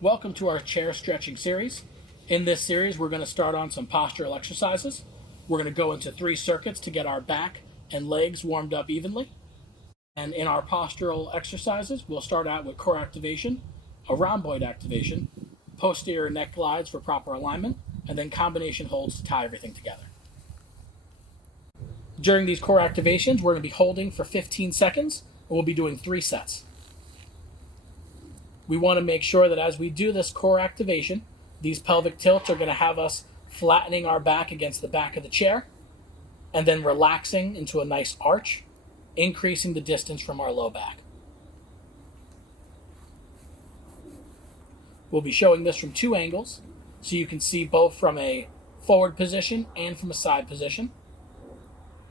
Welcome to our chair stretching series. In this series, we're going to start on some postural exercises. We're going to go into 3 circuits to get our back and legs warmed up evenly. And in our postural exercises, we'll start out with core activation, a rhomboid activation, posterior neck glides for proper alignment, and then combination holds to tie everything together. During these core activations, we're going to be holding for 15 seconds, and we'll be doing 3 sets. We want to make sure that as we do this core activation, these pelvic tilts are going to have us flattening our back against the back of the chair and then relaxing into a nice arch, increasing the distance from our low back. We'll be showing this from 2 angles, so you can see both from a forward position and from a side position.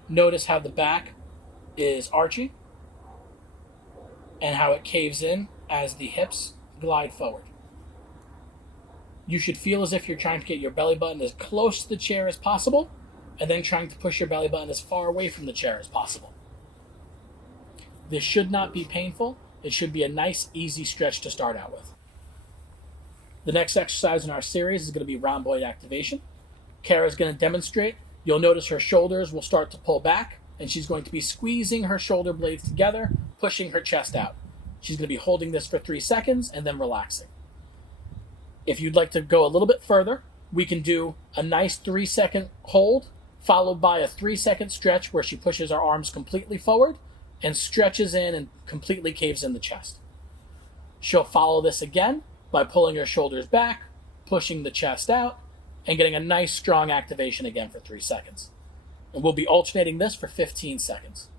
Notice how the back is arching and how it caves in as the hips glide forward. You should feel as if you're trying to get your belly button as close to the chair as possible and then trying to push your belly button as far away from the chair as possible. This should not be painful. It should be a nice, easy stretch to start out with. The next exercise in our series is going to be rhomboid activation. Kara is going to demonstrate. You'll notice her shoulders will start to pull back, and she's going to be squeezing her shoulder blades together, pushing her chest out. She's going to be holding this for 3 seconds and then relaxing. If you'd like to go a little bit further, we can do a nice 3-second hold, followed by a 3-second stretch where she pushes her arms completely forward and stretches in and completely caves in the chest. She'll follow this again by pulling her shoulders back, pushing the chest out, and getting a nice strong activation again for 3 seconds. And we'll be alternating this for 15 seconds.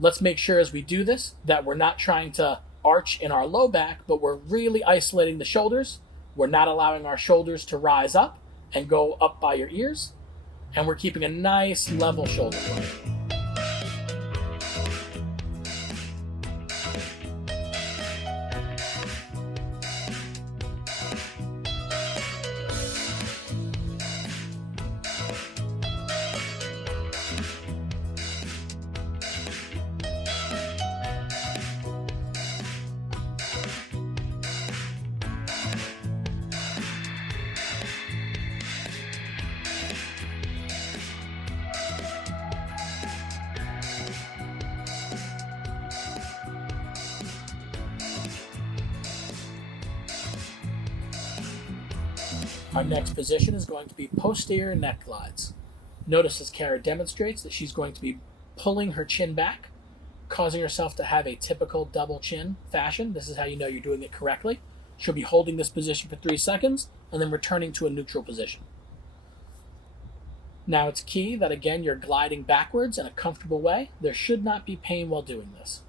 Let's make sure as we do this that we're not trying to arch in our low back, but we're really isolating the shoulders. We're not allowing our shoulders to rise up and go up by your ears. And we're keeping a nice level shoulder blade. Our next position is going to be posterior neck glides. Notice as Kara demonstrates that she's going to be pulling her chin back, causing herself to have a typical double chin fashion. This is how you know you're doing it correctly. She'll be holding this position for 3 seconds and then returning to a neutral position. Now it's key that again you're gliding backwards in a comfortable way. There should not be pain while doing this.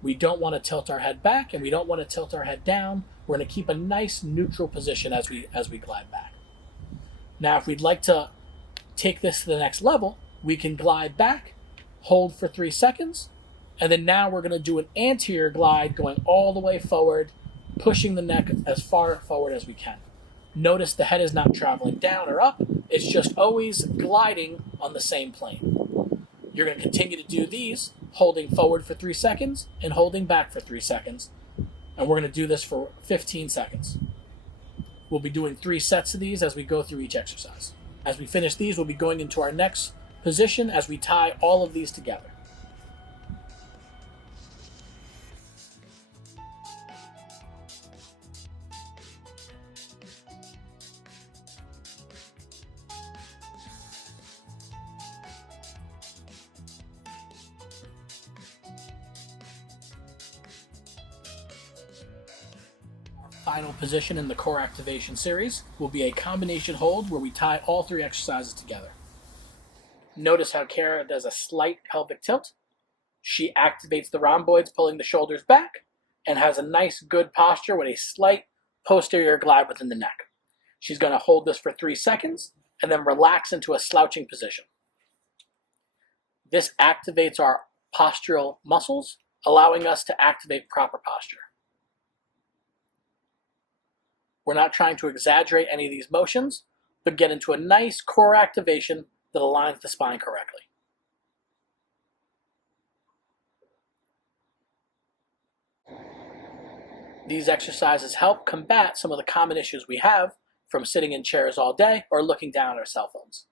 We don't want to tilt our head back and we don't want to tilt our head down. We're going to keep a nice neutral position as we glide back. Now if we'd like to take this to the next level, we can glide back, hold for 3 seconds, and then now we're going to do an anterior glide going all the way forward, pushing the neck as far forward as we can. Notice the head is not traveling down or up, it's just always gliding on the same plane. You're going to continue to do these, holding forward for 3 seconds and holding back for 3 seconds. And we're going to do this for 15 seconds. We'll be doing 3 sets of these as we go through each exercise. As we finish these, we'll be going into our next position as we tie all of these together. Final position in the core activation series will be a combination hold where we tie all 3 exercises together. Notice how Kara does a slight pelvic tilt. She activates the rhomboids, pulling the shoulders back, and has a nice good posture with a slight posterior glide within the neck. She's going to hold this for 3 seconds and then relax into a slouching position. This activates our postural muscles, allowing us to activate proper posture. We're not trying to exaggerate any of these motions, but get into a nice core activation that aligns the spine correctly. These exercises help combat some of the common issues we have from sitting in chairs all day or looking down at our cell phones.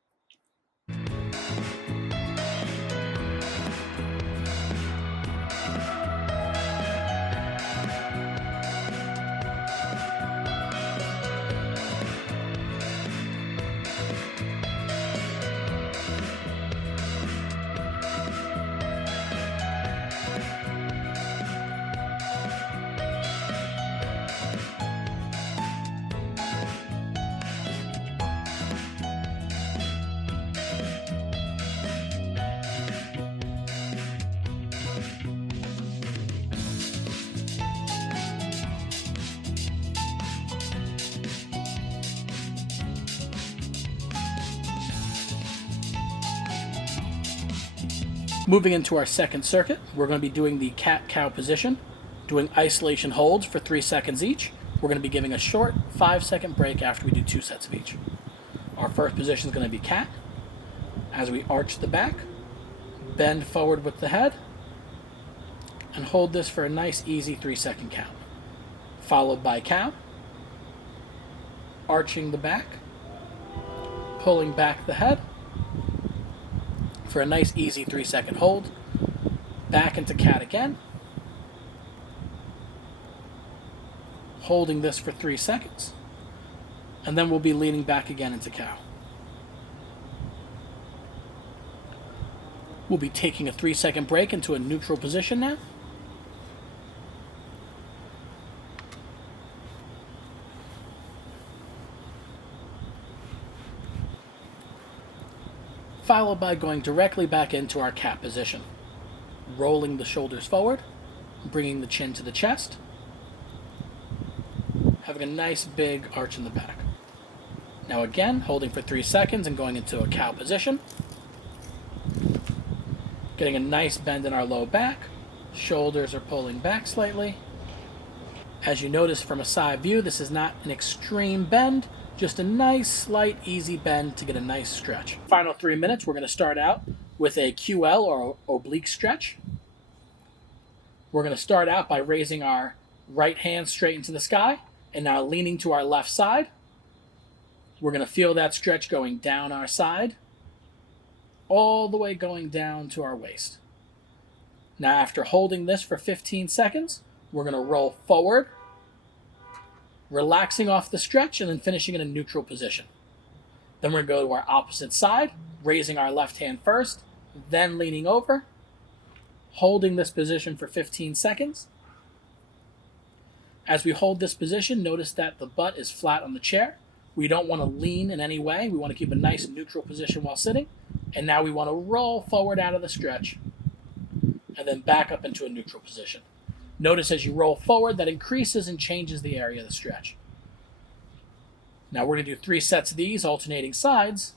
Moving into our second circuit, we're going to be doing the cat-cow position, doing isolation holds for 3 seconds each. We're going to be giving a short 5-second break after we do 2 sets of each. Our first position is going to be cat. As we arch the back, bend forward with the head, and hold this for a nice easy 3-second count. Followed by cow, arching the back, pulling back the head, for a nice easy 3-second hold. Back into cat again. Holding this for 3 seconds. And then we'll be leaning back again into cow. We'll be taking a 3-second break into a neutral position now. Followed by going directly back into our cat position. Rolling the shoulders forward, bringing the chin to the chest, having a nice big arch in the back. Now again, holding for 3 seconds and going into a cow position. Getting a nice bend in our low back, shoulders are pulling back slightly. As you notice from a side view, this is not an extreme bend, just a nice, slight, easy bend to get a nice stretch. Final 3 minutes, we're going to start out with a QL or oblique stretch. We're going to start out by raising our right hand straight into the sky and now leaning to our left side. We're going to feel that stretch going down our side, all the way going down to our waist. Now after holding this for 15 seconds, we're going to roll forward, relaxing off the stretch, and then finishing in a neutral position. Then we're going to go to our opposite side, raising our left hand first, then leaning over, holding this position for 15 seconds. As we hold this position, notice that the butt is flat on the chair. We don't want to lean in any way. We want to keep a nice neutral position while sitting. And now we want to roll forward out of the stretch and then back up into a neutral position. Notice as you roll forward, that increases and changes the area of the stretch. Now we're going to do 3 sets of these, alternating sides,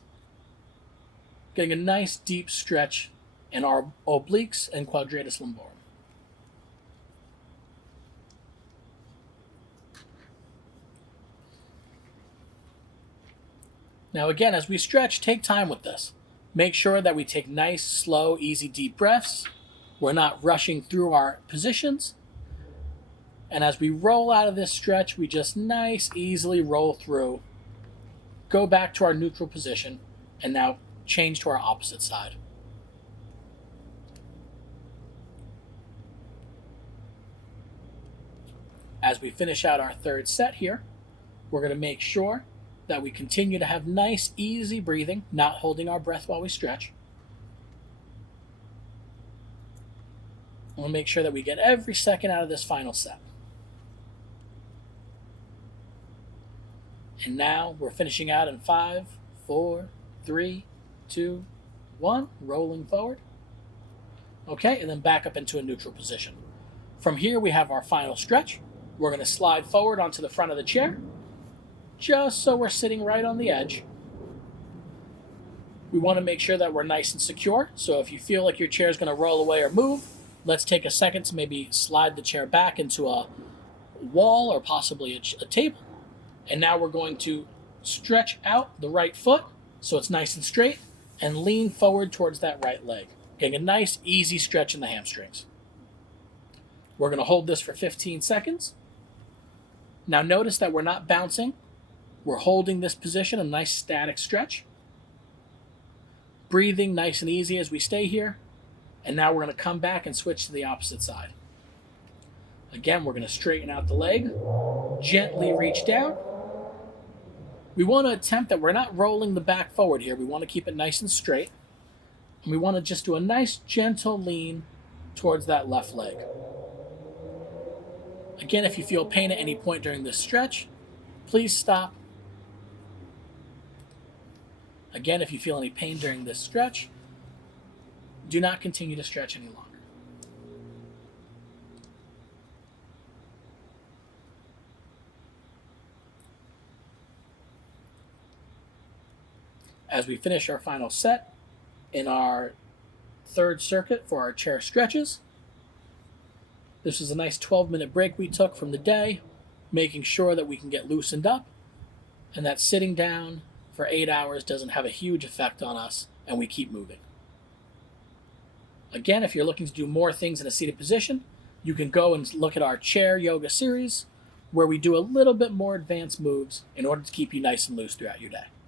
getting a nice deep stretch in our obliques and quadratus lumborum. Now again, as we stretch, take time with this. Make sure that we take nice, slow, easy, deep breaths. We're not rushing through our positions. And as we roll out of this stretch, we just nice, easily roll through, go back to our neutral position, and now change to our opposite side. As we finish out our 3rd set here, we're going to make sure that we continue to have nice, easy breathing, not holding our breath while we stretch. We'll make sure that we get every second out of this final set. And now we're finishing out in 5, 4, 3, 2, 1, rolling forward. Okay, and then back up into a neutral position. From here, we have our final stretch. We're going to slide forward onto the front of the chair, just so we're sitting right on the edge. We want to make sure that we're nice and secure, so if you feel like your chair is going to roll away or move, let's take a second to maybe slide the chair back into a wall or possibly a table. And now we're going to stretch out the right foot so it's nice and straight and lean forward towards that right leg, getting a nice, easy stretch in the hamstrings. We're going to hold this for 15 seconds. Now notice that we're not bouncing. We're holding this position, a nice static stretch. Breathing nice and easy as we stay here. And now we're going to come back and switch to the opposite side. Again, we're going to straighten out the leg, gently reach down. We want to attempt that we're not rolling the back forward here. We want to keep it nice and straight. And we want to just do a nice gentle lean towards that left leg. Again, if you feel pain at any point during this stretch, please stop. Again, if you feel any pain during this stretch, do not continue to stretch any longer. As we finish our final set in our third circuit for our chair stretches, this is a nice 12-minute break we took from the day, making sure that we can get loosened up and that sitting down for 8 hours doesn't have a huge effect on us and we keep moving. Again, if you're looking to do more things in a seated position, you can go and look at our chair yoga series where we do a little bit more advanced moves in order to keep you nice and loose throughout your day.